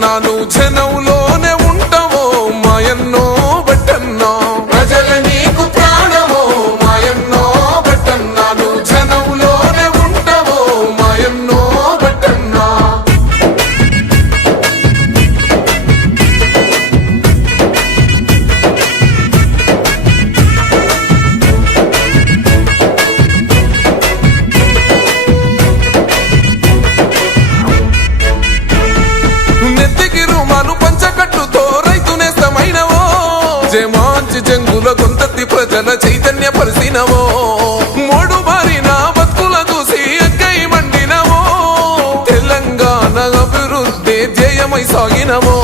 బట్టన్నా నువ్వు జనంలోనే ఉంటావో మాయన్నో బట్టన్నా ప్రజల నీకు ప్రాణమో మాయన్నో బట్టన్నా నువ్వు జనంలోనే ఉంటావో మాయన్నో బట్టన్నా నెత్తికి రుమాలు పంచకట్టుతో రైతు నేస్తమైనవో జమాంచి జంగుల గొంతెత్తి ప్రజల చైతన్య పరిసినవో మూడు బారిన బతుకుల చూసి ఎక్కై మండినవో తెలంగాణ అభివృద్ధి ధ్యేయమై సాగినవో